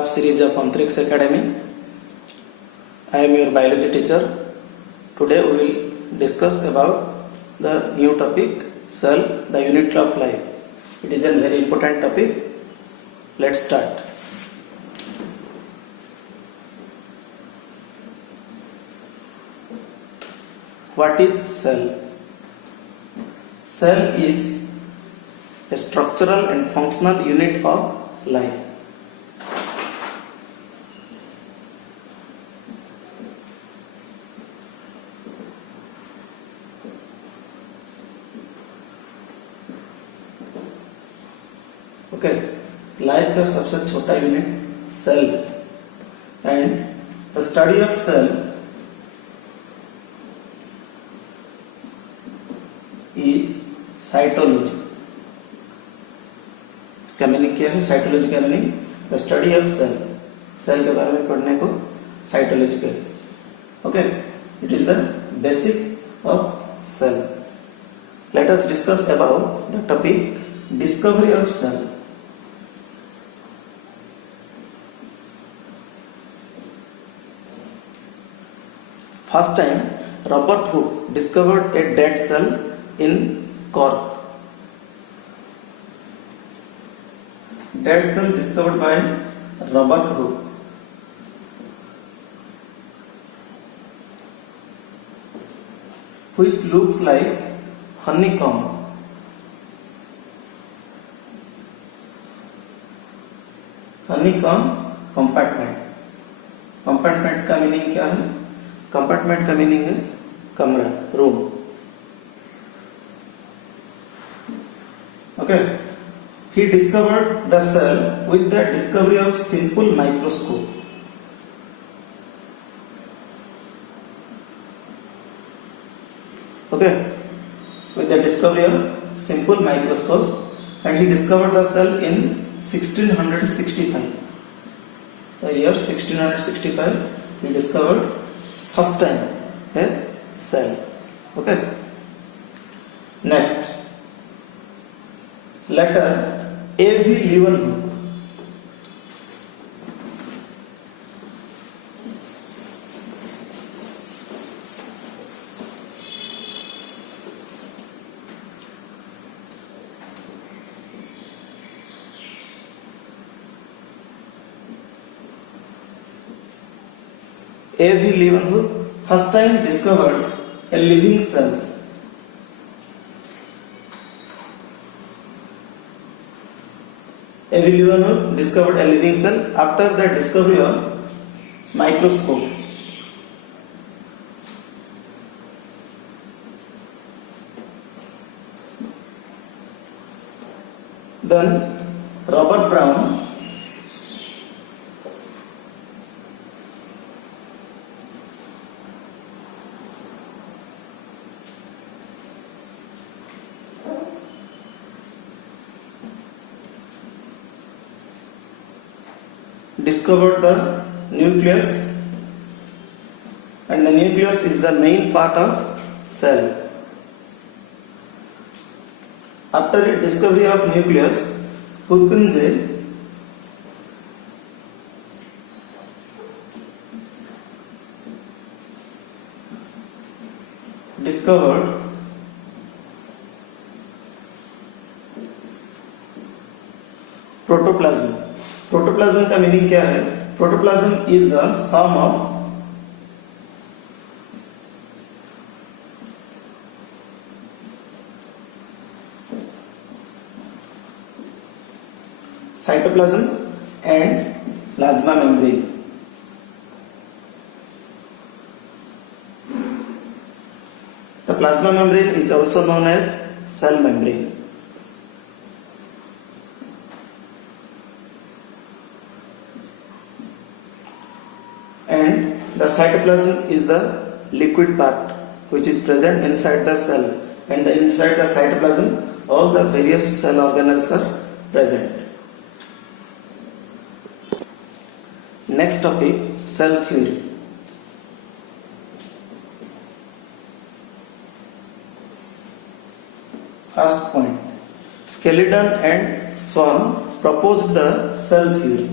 lab series of Antrix Academy. I am your biology teacher. Today we will discuss about the new topic, cell, the unit of life. It is a very important topic. Let's start. What is cell? Cell is a structural and functional unit of life. Okay, life का सबसे छोटा unit cell and the study of cell is cytology. इसका meaning क्या है? Cytology का meaning the study of cell. सेल के बारे में पढ़ने को साइटोलॉजी कहते हैं. Okay, it is the basic of cell. Let us discuss about the topic discovery of cell. First time, Robert Hooke discovered a dead cell in cork. Dead cell discovered by Robert Hooke. Which looks like honeycomb. Honeycomb compartment. Compartment का meaning क्या है? Compartment का meaning है कमरा, room. Okay, he discovered the cell with the discovery of simple microscope. Okay, with the discovery of simple microscope, and he discovered the cell in 1665. The year 1665 he discovered first time a cell. Okay, next letter A.V. Leeuwenhoek. A.V. Leeuwenhoek first time discovered a living cell. A.V. Leeuwenhoek discovered a living cell after the discovery of microscope. Then Robert Brown discovered the nucleus, and the nucleus is the main part of cell. After the discovery of nucleus, Purkinje discovered protoplasm. Protoplasm का meaning क्या है? Protoplasm is the sum of cytoplasm and plasma membrane. The plasma membrane is also known as cell membrane. And the cytoplasm is the liquid part which is present inside the cell, and inside the cytoplasm all the various cell organelles are present. Next topic, cell theory. First point, Skeleton and Swan proposed the cell theory.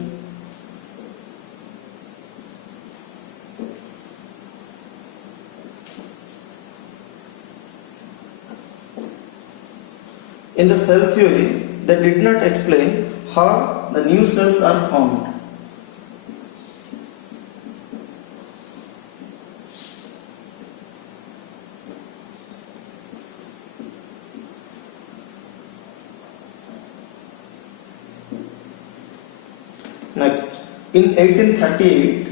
In the cell theory, they did not explain how the new cells are formed. Next, in 1838,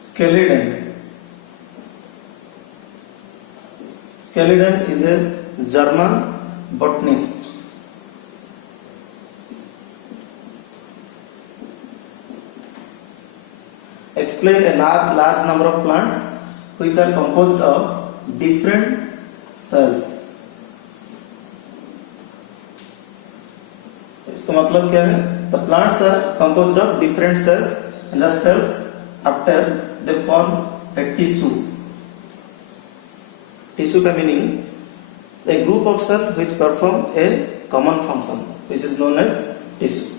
Skeleden is a German botanist. Explained a large number of plants which are composed of different cells. इसका मतलब क्या है? The plants are composed of different cells, and the cells after they form a tissue. Tissue का meaning a group of cells which perform a common function, which is known as tissue.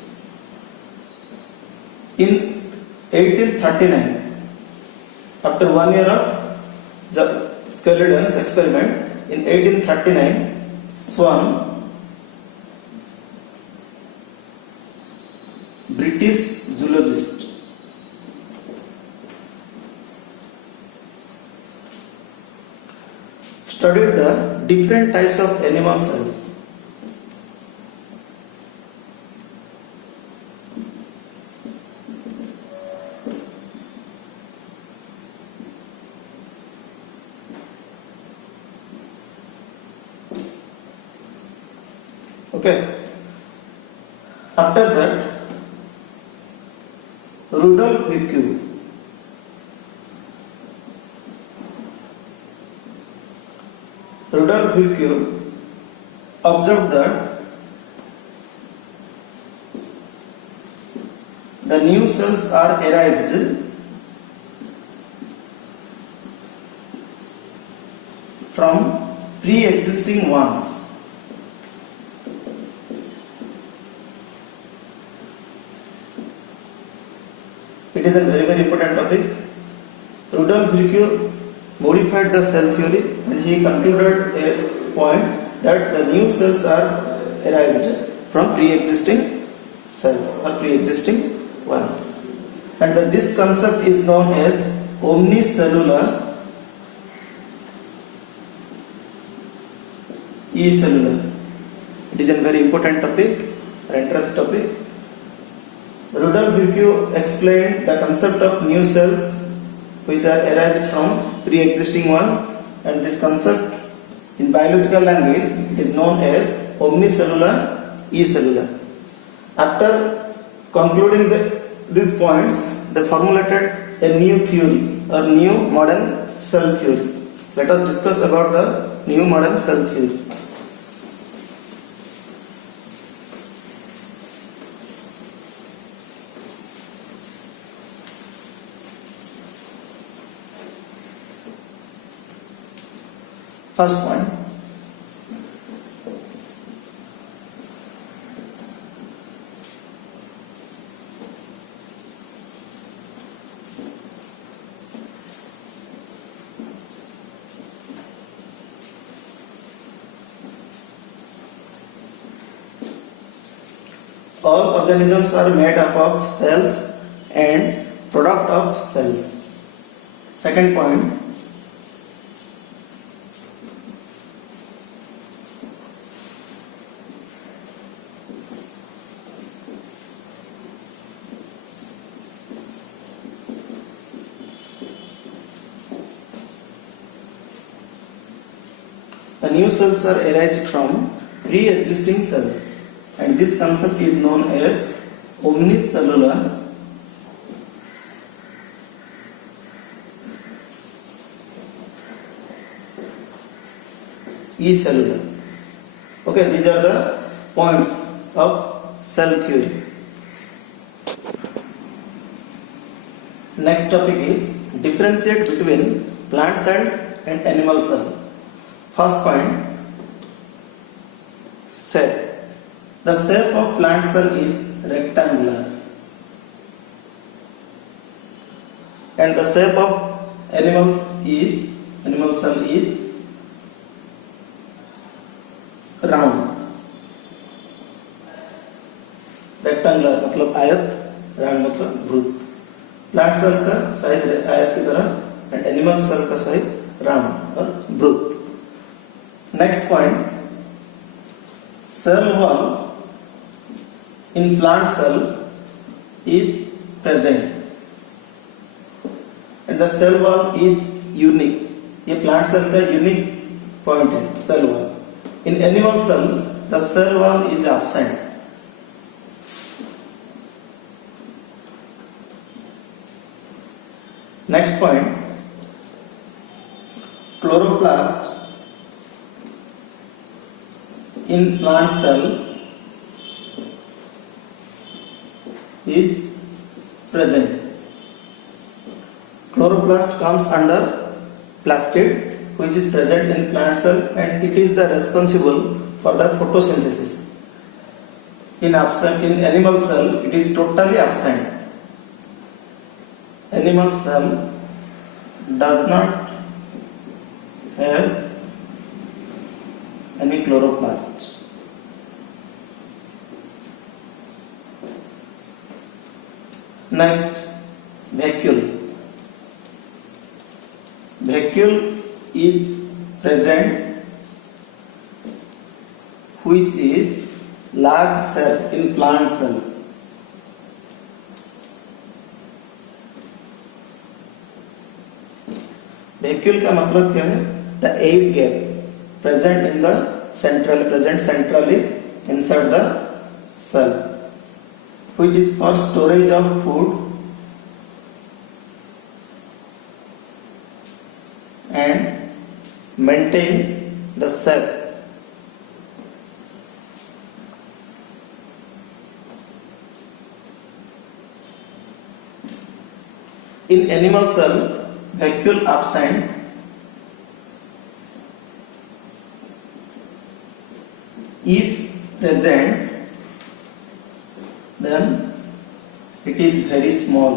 In 1839, after 1 year of Skeleden's experiment, in 1839, Swan, British zoologist, studied the different types of animal cells. Okay. After that, Rudolf Virchow observed that the new cells are arised from pre-existing ones. It is a very important topic. Rudolf Virchow modified the cell theory, and he concluded a point that the new cells are arised from pre-existing cells or pre-existing ones, and that this concept is known as omnicellular e-cellular. It is a very important topic, or entrance topic. Rudolf Virchow explained the concept of new cells which are arised from pre-existing ones, and this concept in biological language it is known as omnicellular e-cellular. After concluding these points, they formulated a new theory or new modern cell theory. Let us discuss about the new modern cell theory. First point, all organisms are made up of cells and product of cells. Second point, the new cells are arised from pre-existing cells, and this concept is known as omnicellular e-cellular. Okay, these are the points of cell theory. Next topic is differentiate between plant cell and animal cell. First point, shape. The shape of plant cell is rectangular, and the shape of animal cell is rectangular मतलब आयत, round मतलब वृत्त। Plant cell का size आयत की तरह and animal cell का size round और वृत्त। Next point, cell wall in plant cell is present and the cell wall is unique. ये प्लांट सेल का यूनिक पॉइंट है cell wall. In animal cell the cell wall is absent. Next point, chloroplast in plant cell is present. Chloroplast comes under plastid which is present in plant cell and it is the responsible for the photosynthesis. In animal cell it is totally absent. Animal cell does not have any chloroplast. Next, vacuole. Vacuole is present which is large cell in plant cell. Vacuole का मतलब क्या है? The air gap present in the centrally inside the cell, which is for storage of food and maintain the cell. In animal cell, vacuole absent. If present, then it is very small.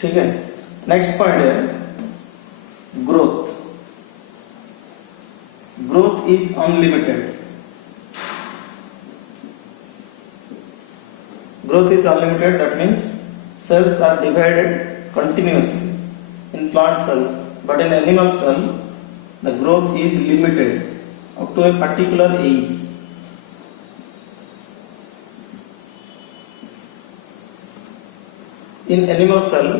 ठीक है। Next point है growth. Growth is unlimited. Growth is unlimited, that means cells are divided continuously in plant cell, but in animal cell the growth is limited up to a particular age. In animal cell,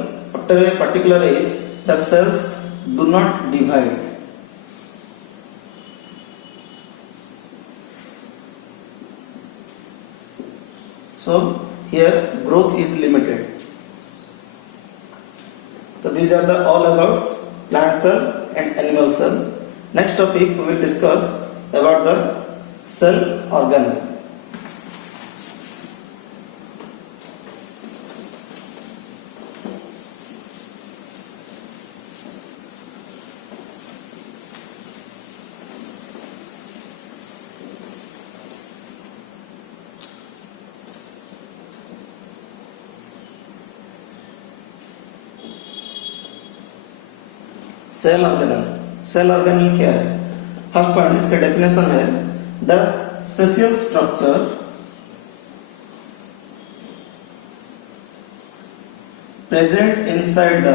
after a particular age, the cells do not divide. So here growth is limited. So these are the all about plant cell and animal cell. Next topic we will discuss about the cell organelle. Cell organelle. Cell organelle क्या है? First point इसका definition है the special structure present inside the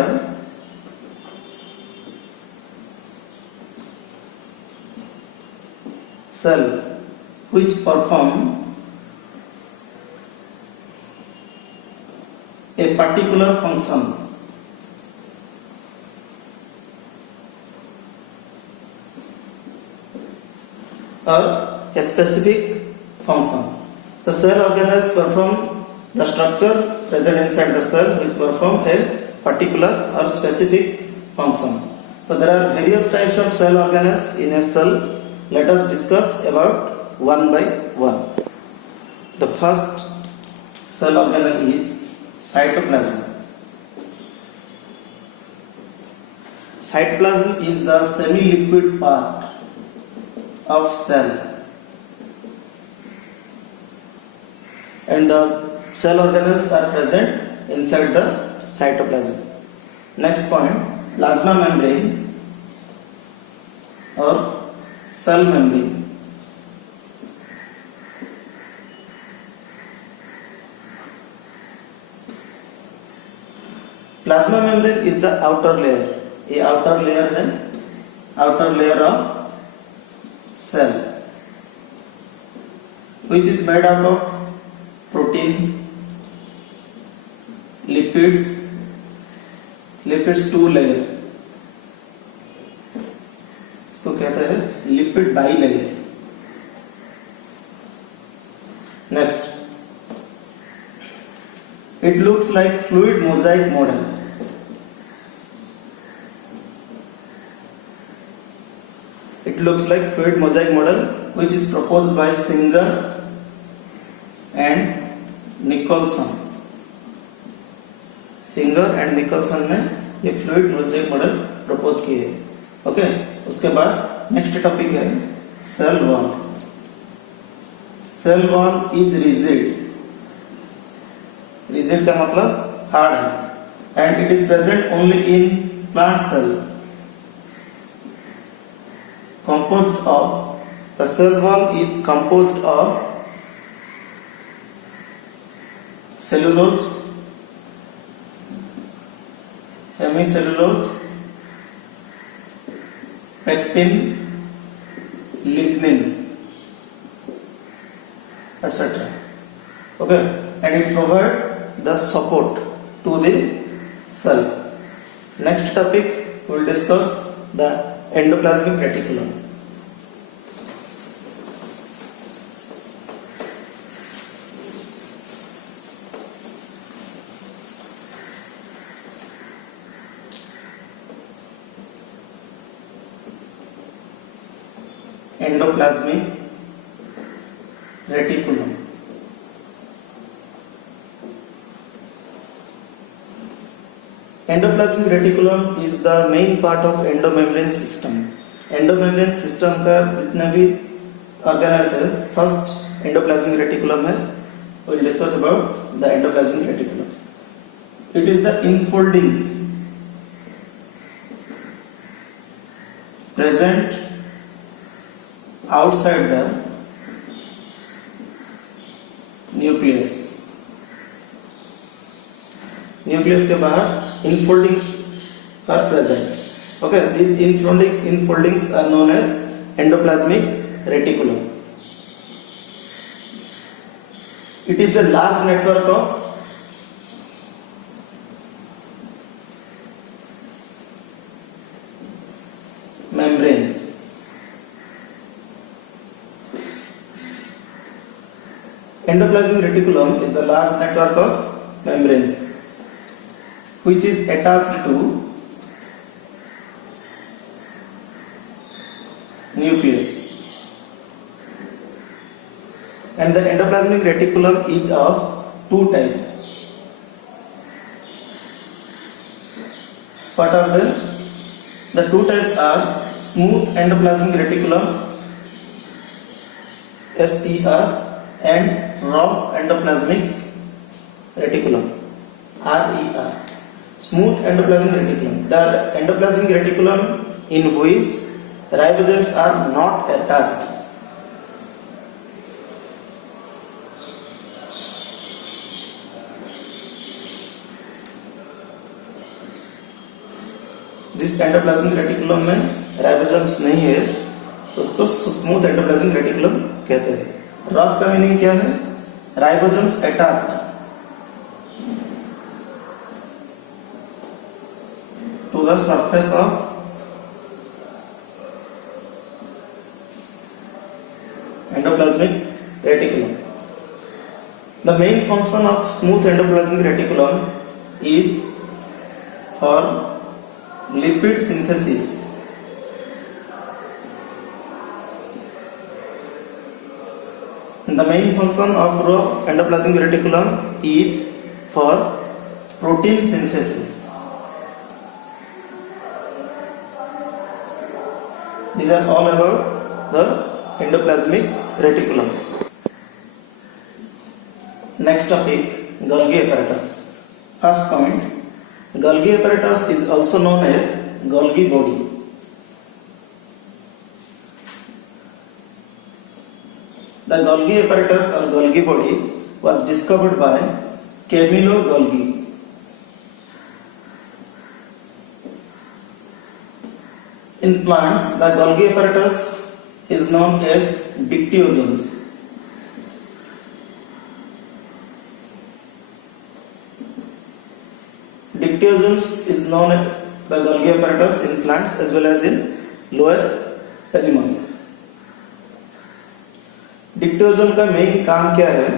cell which perform a particular function. Or a specific function. The cell organelles perform the structure present inside the cell which perform a particular or specific function. So there are various types of cell organelles in a cell. Let us discuss about one by one. The first cell organelle is cytoplasm. Cytoplasm is the semi-liquid part of cell, and the cell organelles are present inside the cytoplasm. Next point, plasma membrane और cell membrane. Plasma membrane is the outer layer, ये outer layer है, outer layer of cell which is made out of protein, lipids, two layer, इसको कहते हैं lipid by layer. Next, it looks like fluid mosaic model. It looks like fluid mosaic model which is proposed by Singer and Nicholson. Singer and Nicholson ने ये fluid mosaic model propose किए। Okay, उसके बाद next topic है cell wall. Cell wall is rigid, rigid का मतलब hard है, and it is present only in plant cell, composed of, the cell wall is composed of cellulose, hemicellulose, pectin, lignin, etc. Okay, and it provides the support to the cell. Next topic we will discuss the endoplasmic reticulum. Endoplasmic reticulum. Endoplasmic reticulum is the main part of endomembrane system. Endomembrane system का जितने भी organelles है, first endoplasmic reticulum है. We will discuss about the endoplasmic reticulum. It is the enfoldings present outside the nucleus. Nucleus के बाहर infoldings are present. Okay, these infoldings are known as endoplasmic reticulum. It is a large network of membranes. Endoplasmic reticulum is the large network of membranes which is attached to nucleus, and the endoplasmic reticulum is of two types. What are they? The two types are smooth endoplasmic reticulum SER and rough endoplasmic reticulum RER. Smooth endoplasmic reticulum, the endoplasmic reticulum in which ribosomes are not attached. जिस endoplasmic reticulum में ribosomes नहीं है उसको smooth endoplasmic reticulum कहते हैं। Rough का meaning क्या है? Ribosomes attached to the surface of endoplasmic reticulum. The main function of smooth endoplasmic reticulum is for lipid synthesis. The main function of rough endoplasmic reticulum is for protein synthesis. These are all about the endoplasmic reticulum. Next topic, Golgi apparatus. First point, Golgi apparatus is also known as Golgi body. The Golgi apparatus or Golgi body was discovered by Camillo Golgi. In plants, the Golgi apparatus is known as dictyosomes. Dictyosomes is known as the Golgi apparatus in plants as well as in lower animals. डिक्टोजोम का main काम क्या है?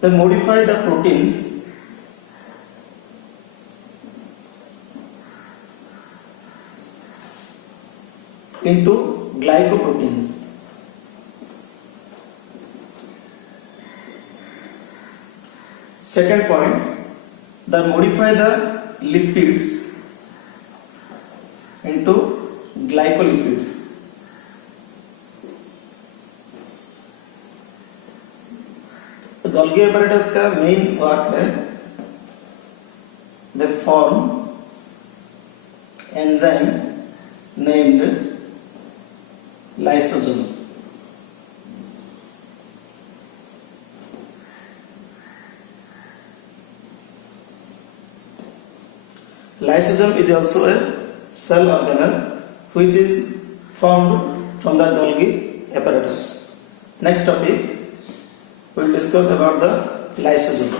They modify the proteins into glycoproteins. Second point, they modify the lipids into glycolipids. Golgi apparatus का main work है they form enzyme named lysosome. Lysosome is also a cell organelle which is formed from the Golgi apparatus. Next topic, we will discuss about the lysosome.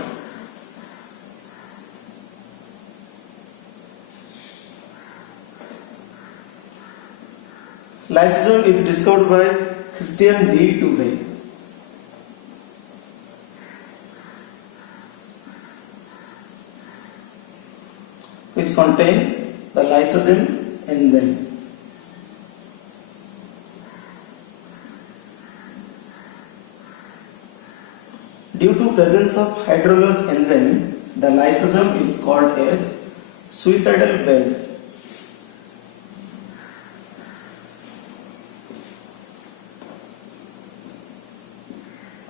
Lysosome is discovered by Christian D. Tuve. Which contain the lysosome enzyme. Due to presence of hydrolase enzyme, the lysosome is called as suicidal bag.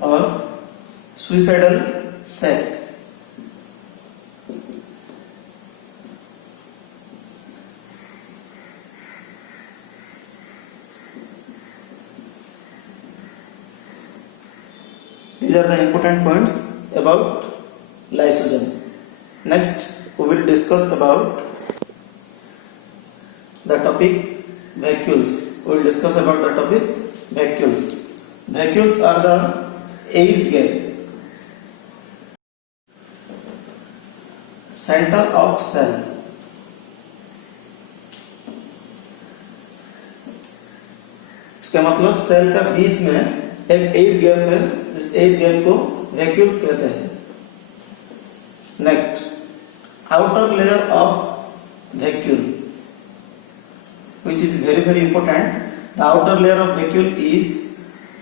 Or suicidal sac. These are the important points about lysosome. Next, we will discuss about the topic vacuoles. We will discuss about the topic vacuoles. Vacuoles are the air gap, center of cell. इसका मतलब cell का बीच में एक air gap है, इस air gap को vacuoles कहते हैं. Next, outer layer of vacuole, which is very important. The outer layer of vacuole is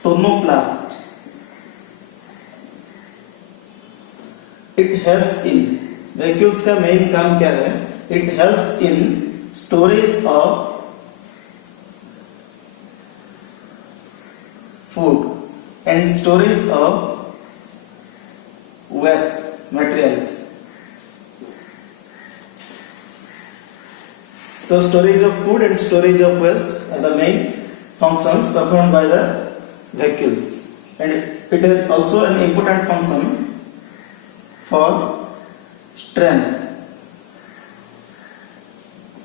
tonoplast. It helps in, vacuoles का मेन काम क्या है? It helps in storage of food and storage of waste materials. So storage of food and storage of waste are the main functions performed by the vacuoles, and it has also an important function for strength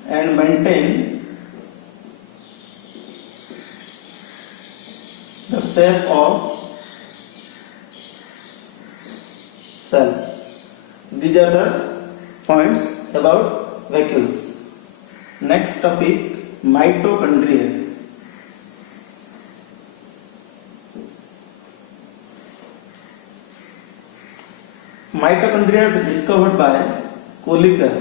and maintain the shape of cell. These are the points about vacuoles. Next topic, mitochondria. Mitochondria is discovered by Kolliker,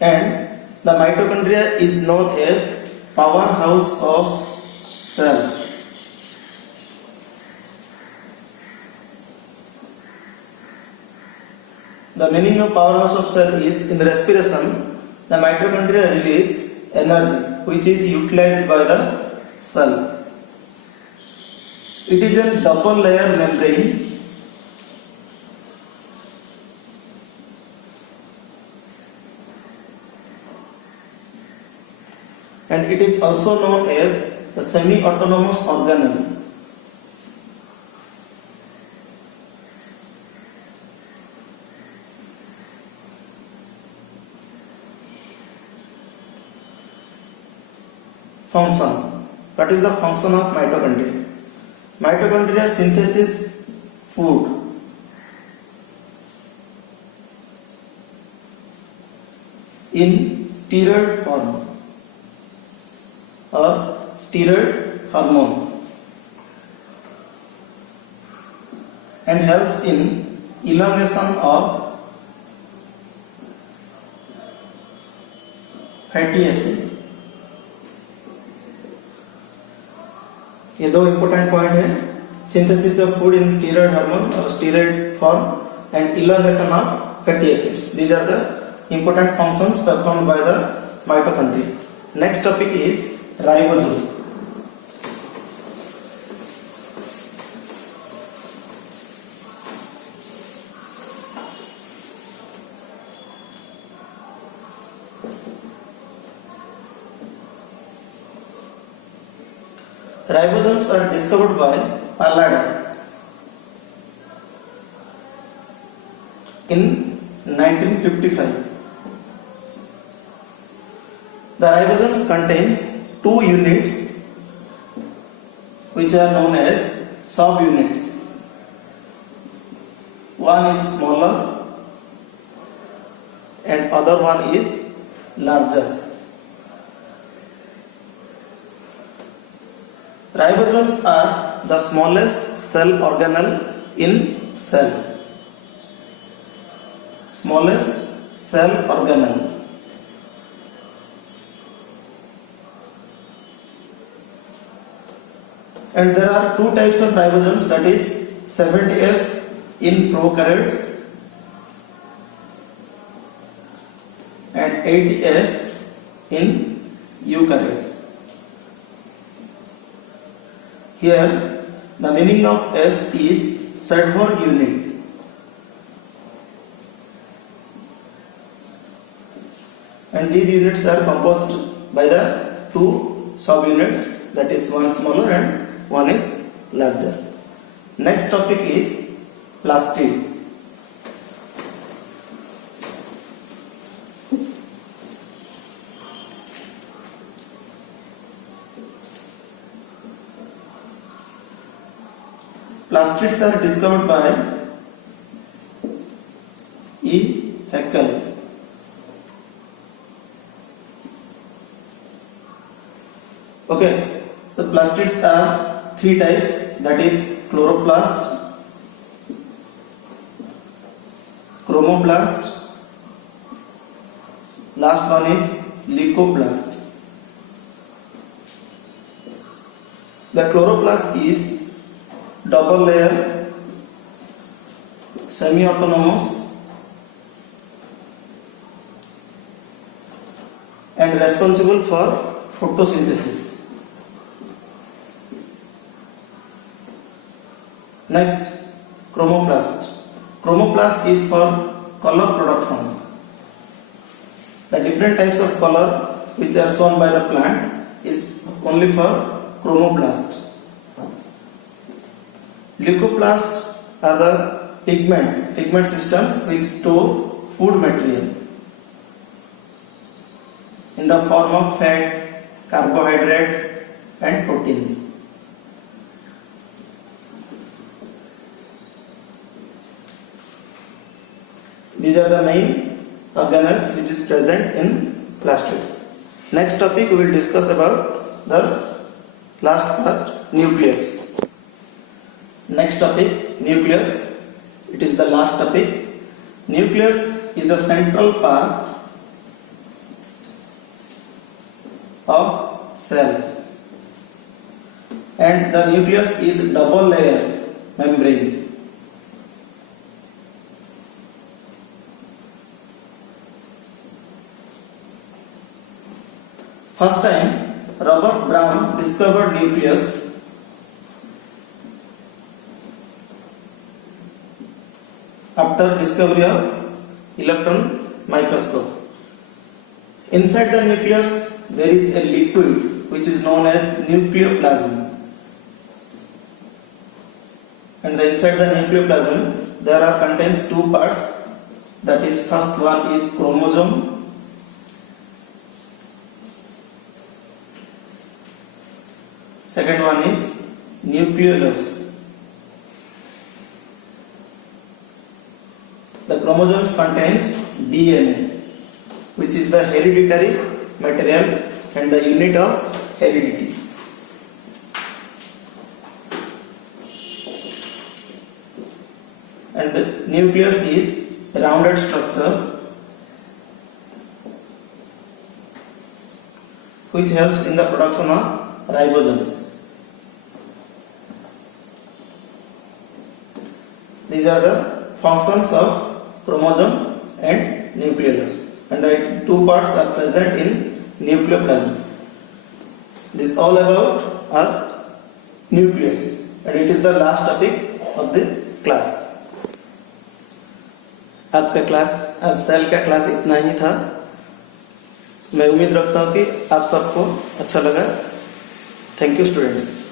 and the mitochondria is known as powerhouse of cell. The meaning of powerhouse of cell is in respiration, the mitochondria release energy which is utilized by the cell. It is a double layer membrane and it is also known as the semi-autonomous organelle. Function. What is the function of mitochondria? Mitochondria synthesis food. In steroid form or steroid hormone and helps in elongation of fatty acid. ये दो important point है, synthesis of food in steroid hormone और steroid form and elongation of fatty acids. These are the important functions performed by the mitochondria. Next topic is ribosome. Ribosomes are discovered by Pallada in 1955. The ribosomes contains two units which are known as subunits. One is smaller and other one is larger. Ribosomes are the smallest cell organelle in cell. Smallest cell organelle. And there are two types of ribosomes, that is 70S in prokaryotes and 80S in eukaryotes. Here the meaning of S is Sydberg unit. And these units are composed by the two subunits, that is one smaller and one is larger. Next topic is plastid. Plastids are discovered by E. Haeckel. Okay, the plastids are three types, that is chloroplast, chromoplast, last one is leucoplast. The chloroplast is double layer, semi-autonomous and responsible for photosynthesis. Next, chromoplast. Chromoplast is for color production. The different types of color which are shown by the plant is only for chromoplast. Leucoplasts are the pigment systems which store food material in the form of fat, carbohydrate and proteins. These are the main organelles which is present in plastids. Next topic we will discuss about the last part, nucleus. Next topic, nucleus. It is the last topic. Nucleus is the central part of cell, and the nucleus is double layer membrane. First time Robert Brown discovered nucleus after discovery of electron microscope. Inside the nucleus there is a liquid which is known as nucleoplasm. And inside the nucleoplasm there are contains two parts, that is first one is chromosome, second one is nucleolus. The chromosomes contains DNA, which is the hereditary material and the unit of heredity. And the nucleus is a rounded structure which helps in the production of ribosomes. These are the functions of chromosome and nucleolus, and the two parts are present in nucleoplasm. This is all about our nucleus, and it is the last topic of the class. आज cell का class इतना ही था। मैं उम्मीद रखता हूँ कि आप सबको अच्छा लगा। Thank you students.